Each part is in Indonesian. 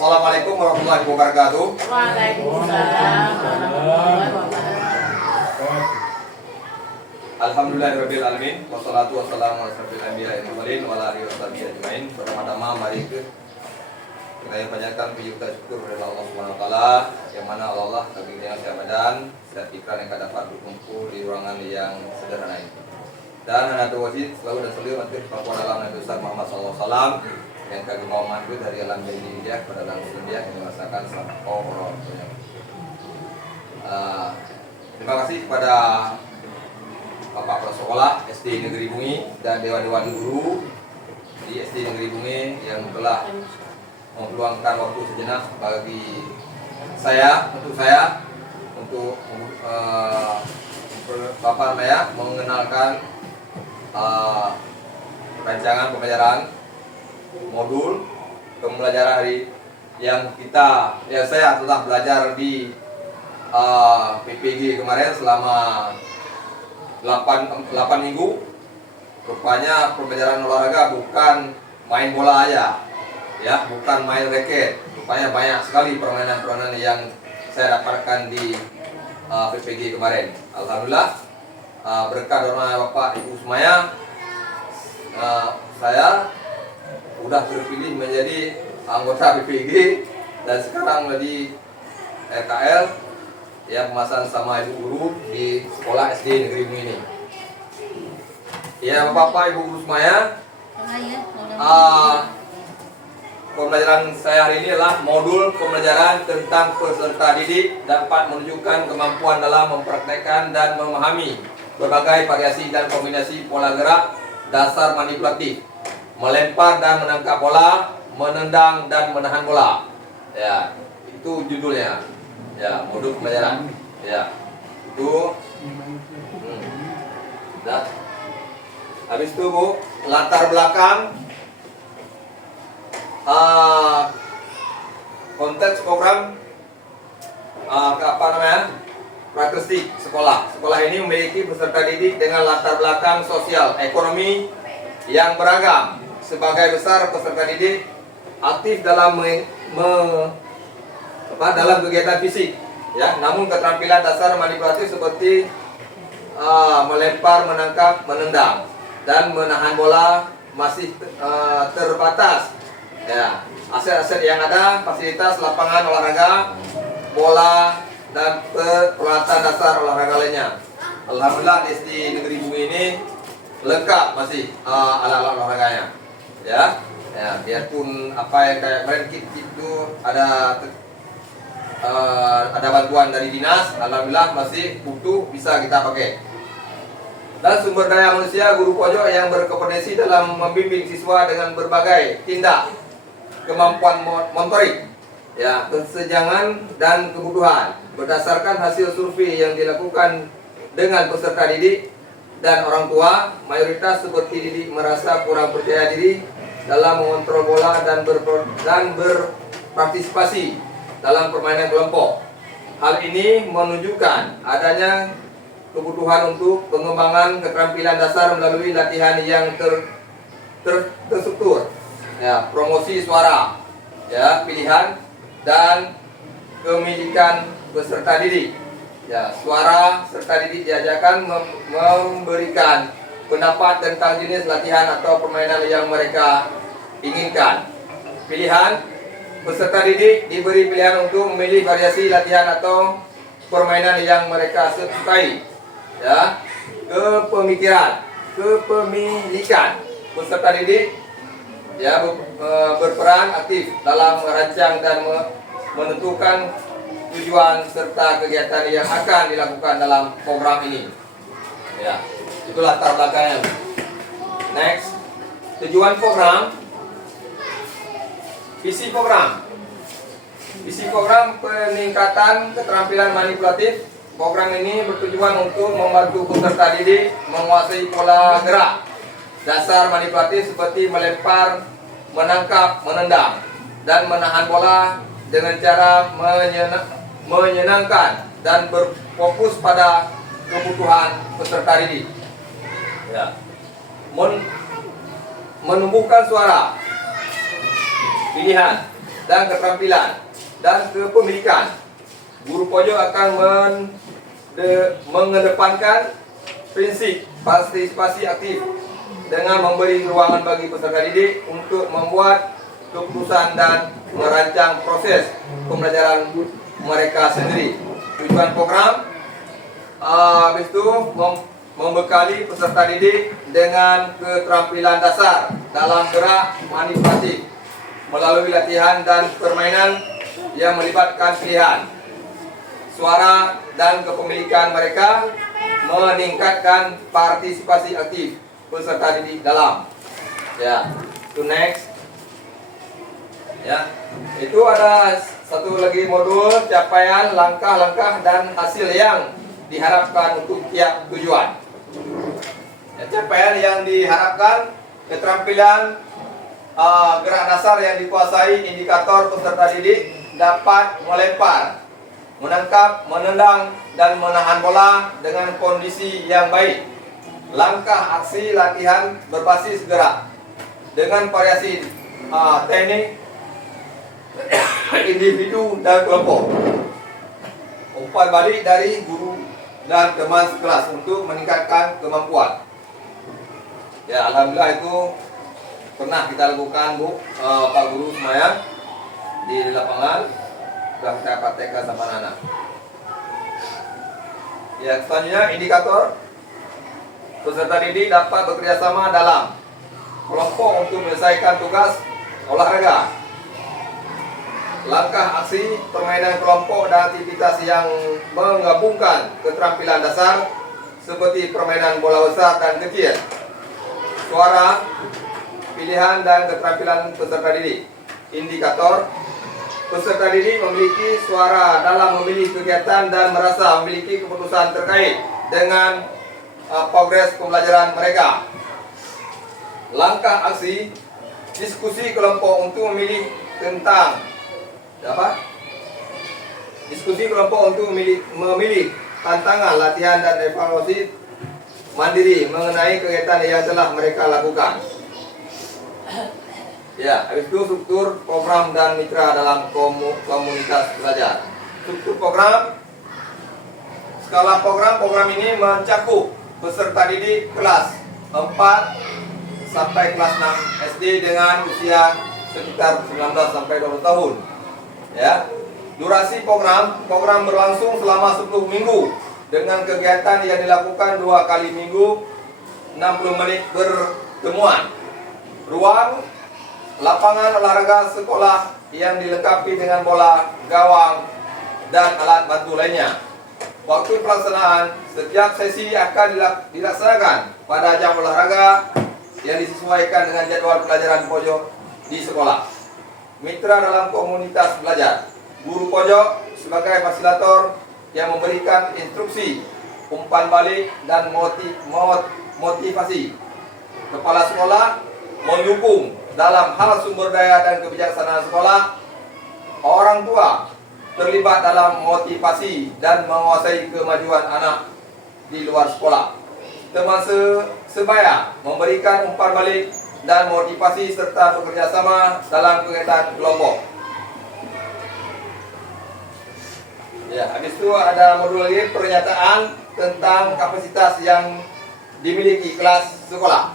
Assalamualaikum warahmatullahi wabarakatuh. Waalaikumsalam warahmatullahi wabarakatuh. Alhamdulillahirabbil alamin wassalatu wassalamu ala asyrofil anbiya'i wal mursalin wa ala alihi washabihi ajmain. Pertama-tama mari kita panjatkan puji syukur kepada Allah Subhanahu wa taala yang mana Allah bagi nikmat Ramadan dan ikrar yang dapat berkumpul di ruangan yang sederhana ini. Dan anak wajib selalu dan selalu mati bahwa dalam Nabi besar Muhammad sallallahu alaihi wasallam yang kami mau mandu dari alam jahiliyah pada alam muslimiyah yang merasakan sama Allah. Terima kasih kepada Bapak Kepala Sekolah SD Negeri Bungi dan Dewan-Dewan Guru di SD Negeri Bungi yang telah meluangkan waktu sejenak bagi saya untuk Bapak Maya mengenalkan rancangan pembelajaran modul pembelajaran hari yang saya telah belajar di PPG kemarin selama 8 minggu. Rupanya pembelajaran olahraga bukan main bola aja, ya, bukan main raket. Rupanya banyak sekali permainan-permainan yang saya dapatkan di PPG kemarin. Alhamdulillah, berkat doa Bapak Ibu semuanya, saya sudah terpilih menjadi anggota PPG dan sekarang di RKL. Ya, pemasaran sama ibu guru di sekolah SD Negeri Bungi ini. Ya, Bapak Ibu guru semuanya, pembelajaran saya hari ini adalah modul pembelajaran tentang peserta didik dapat menunjukkan kemampuan dalam mempraktekkan dan memahami berbagai variasi dan kombinasi pola gerak dasar manipulatif, melempar dan menangkap bola, menendang dan menahan bola. Ya, itu judulnya. Ya, modul pembelajaran. Ya, itu. Dah. Habis itu Bu, latar belakang konteks program karakteristik sekolah. Sekolah ini memiliki peserta didik dengan latar belakang sosial, ekonomi yang beragam. Sebagai besar peserta didik aktif dalam dalam kegiatan fisik, ya, namun keterampilan dasar manipulatif seperti melempar, menangkap, menendang, dan menahan bola masih terbatas. Ya, aset-aset yang ada, fasilitas lapangan olahraga, bola, dan peralatan dasar olahraga lainnya. Alhamdulillah di SD Negeri Bungi ini lengkap masih alat-alat olahraganya. Ya, biarpun apa yang kayak kemarin itu ada bantuan dari dinas, alhamdulillah masih utuh bisa kita pakai. Dan sumber daya manusia guru pojok yang berkompetensi dalam membimbing siswa dengan berbagai tindak kemampuan motorik, ya, kesenjangan dan kebutuhan. Berdasarkan hasil survei yang dilakukan dengan peserta didik dan orang tua, mayoritas seperti didik merasa kurang percaya diri dalam mengontrol bola dan berpartisipasi dalam permainan kelompok. Hal ini menunjukkan adanya kebutuhan untuk pengembangan keterampilan dasar melalui latihan yang terstruktur, ya, promosi suara, ya, pilihan dan kemilikan peserta didik. Ya, suara serta didik diajarkan memberikan pendapat tentang jenis latihan atau permainan yang mereka inginkan. Pilihan peserta didik diberi pilihan untuk memilih variasi latihan atau permainan yang mereka sukai. Ya, kepemilikan peserta didik, ya, berperan aktif dalam merancang dan menentukan tujuan serta kegiatan yang akan dilakukan dalam program ini. Ya, itu latar belakangnya. Next, tujuan program. Visi program peningkatan keterampilan manipulatif. Program ini bertujuan untuk membantu peserta didik menguasai pola gerak dasar manipulatif seperti melempar, menangkap, menendang, dan menahan bola dengan cara menyenangkan dan berfokus pada kebutuhan peserta didik. Ya. Menumbuhkan suara, pilihan, dan keterampilan dan kepemilikan. Guru pojok akan mengedepankan prinsip partisipasi aktif dengan memberi ruangan bagi peserta didik untuk membuat keputusan dan merancang proses pembelajaran mereka sendiri. Tujuan program habis itu membekali peserta didik dengan keterampilan dasar dalam gerak manipulatif melalui latihan dan permainan yang melibatkan pilihan suara dan kepemilikan mereka, meningkatkan partisipasi aktif peserta didik dalam. Ya, to next. Ya, itu ada satu lagi modul capaian langkah-langkah dan hasil yang diharapkan untuk tiap tujuan. Ya, capaian yang diharapkan keterampilan gerak dasar yang dikuasai, indikator peserta didik dapat melempar, menangkap, menendang, dan menahan bola dengan kondisi yang baik. Langkah aksi latihan berbasis gerak dengan variasi teknik individu dan kelompok. Umpan balik dari guru dan teman sekelas untuk meningkatkan kemampuan. Ya, alhamdulillah itu pernah kita lakukan, Bu, Pak Guru semuanya di lapangan. Sudah kita praktekkan sama anak. Ya, selanjutnya indikator peserta didik dapat bekerja sama dalam kelompok untuk menyelesaikan tugas olahraga. Langkah aksi permainan kelompok dan aktivitas yang menggabungkan keterampilan dasar seperti permainan bola besar dan kecil, suara, pilihan dan keterampilan peserta didik. Indikator peserta didik memiliki suara dalam memilih kegiatan dan merasa memiliki keputusan terkait dengan progres pembelajaran mereka. Langkah aksi diskusi kelompok untuk memilih tentang diskusi kelompok untuk memilih tantangan latihan dan evaluasi mandiri mengenai kegiatan yang telah mereka lakukan. Ya, habis itu struktur program dan mitra dalam komunitas belajar. Struktur program, skala program ini mencakup peserta didik kelas 4 sampai kelas 6 SD dengan usia sekitar 19 sampai 20 tahun. Ya, durasi program berlangsung selama 10 minggu dengan kegiatan yang dilakukan 2 kali minggu, 60 menit pertemuan. Ruang lapangan olahraga sekolah yang dilengkapi dengan bola, gawang, dan alat bantu lainnya. Waktu pelaksanaan, setiap sesi akan dilaksanakan pada jam olahraga yang disesuaikan dengan jadwal pelajaran pojok di sekolah. Mitra dalam komunitas belajar. Guru pojok sebagai fasilitator yang memberikan instruksi, umpan balik, dan motivasi. Kepala sekolah mendukung dalam hal sumber daya dan kebijaksanaan sekolah. Orang tua terlibat dalam motivasi dan menguasai kemajuan anak di luar sekolah. Teman sebaya memberikan umpan balik dan motivasi serta bekerja sama dalam kegiatan kelompok. Ya, habis itu ada modul lagi pernyataan tentang kapasitas yang dimiliki kelas sekolah.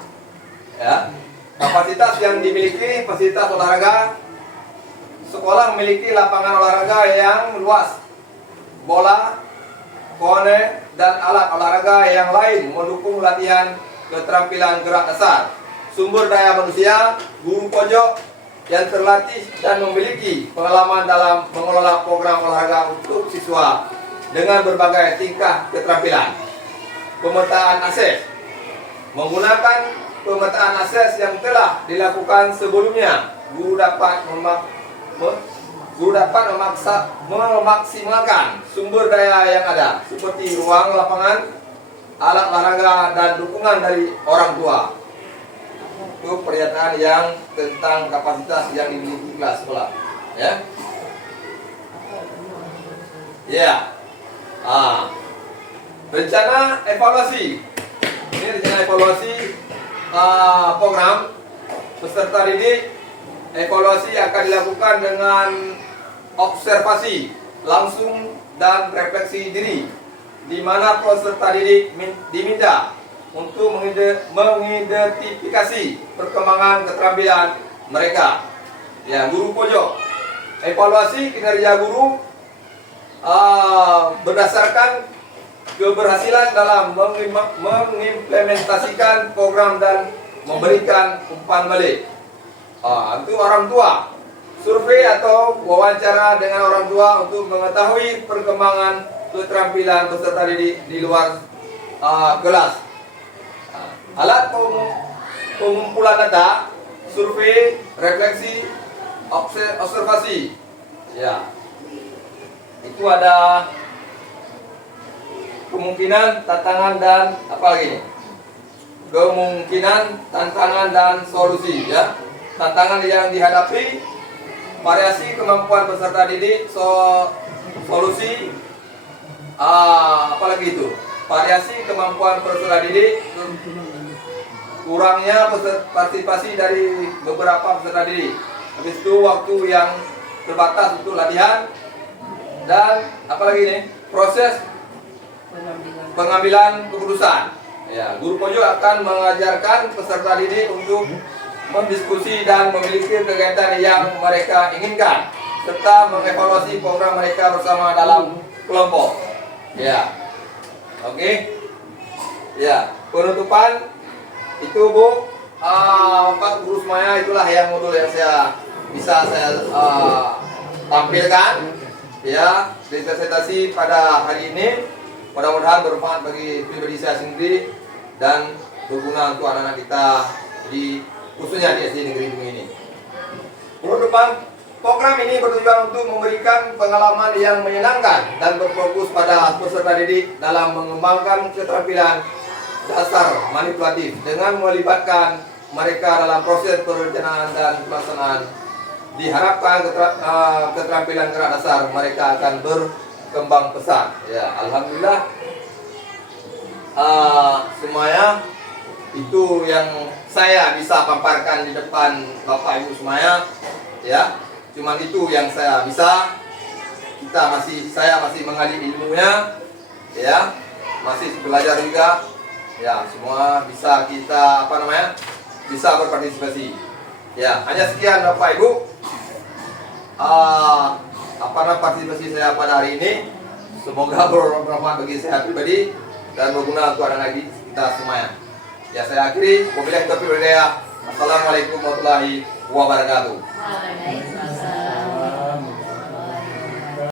Ya, kapasitas yang dimiliki, fasilitas olahraga. Sekolah memiliki lapangan olahraga yang luas, bola, kone, dan alat olahraga yang lain mendukung latihan keterampilan gerak dasar. Sumber daya manusia, guru pojok yang terlatih dan memiliki pengalaman dalam mengelola program olahraga untuk siswa dengan berbagai tingkah keterampilan. Pemetaan akses, menggunakan pemetaan akses yang telah dilakukan sebelumnya, guru dapat memaksimalkan sumber daya yang ada seperti ruang lapangan, alat olahraga, dan dukungan dari orang tua. Itu pernyataan yang tentang kapasitas yang dimiliki kelas sekolah. Ya. Ya. Rencana evaluasi. Ini rencana evaluasi program peserta didik evaluasi akan dilakukan dengan observasi langsung dan refleksi diri, di mana peserta didik diminta untuk mengidentifikasi perkembangan keterampilan mereka. Ya, guru pojok. Evaluasi kinerja guru berdasarkan keberhasilan dalam mengimplementasikan program dan memberikan umpan balik. Itu orang tua. Survei atau wawancara dengan orang tua untuk mengetahui perkembangan keterampilan peserta didik di luar kelas. Alat pengumpulan data, survei, refleksi, observasi. Ya. Itu ada kemungkinan, tantangan dan apa lagi? Kemungkinan, tantangan dan solusi, ya. Tantangan yang dihadapi, variasi kemampuan peserta didik, solusi, apalagi itu, variasi kemampuan peserta didik, kurangnya partisipasi dari beberapa peserta didik, habis itu waktu yang terbatas untuk latihan, dan apalagi ini, proses pengambilan keputusan. Ya, guru pojok akan mengajarkan peserta didik untuk mendiskusi dan memiliki kegiatan yang mereka inginkan, serta mengevaluasi program mereka bersama dalam kelompok. Ya, oke. Ya, penutupan itu Bu, Pak Guru semuanya, itulah yang modul yang bisa saya tampilkan. Ya, presentasi pada hari ini. Mudah-mudahan bermanfaat bagi pribadi saya sendiri dan berguna untuk anak-anak kita khususnya di SD Negeri Bumi ini. Penutupan, program ini bertujuan untuk memberikan pengalaman yang menyenangkan dan berfokus pada peserta didik dalam mengembangkan keterampilan dasar manipulatif dengan melibatkan mereka dalam proses perencanaan dan pelaksanaan. Diharapkan keterampilan gerak dasar mereka akan berkembang pesat. Ya, alhamdulillah semuanya itu yang saya bisa paparkan di depan Bapak Ibu semuanya. Ya, cuman itu yang saya bisa. Saya masih mengalir ilmunya. Ya, masih belajar juga. Ya, semua bisa kita bisa berpartisipasi. Ya, hanya sekian Bapak Ibu. Partisipasi saya pada hari ini. Semoga bermanfaat bagi saya pribadi dan berguna untuk anak-anak kita semuanya. Ya, saya akhiri. Wabillahi taufiq wal hidayah. Assalamualaikum warahmatullahi wabarakatuh.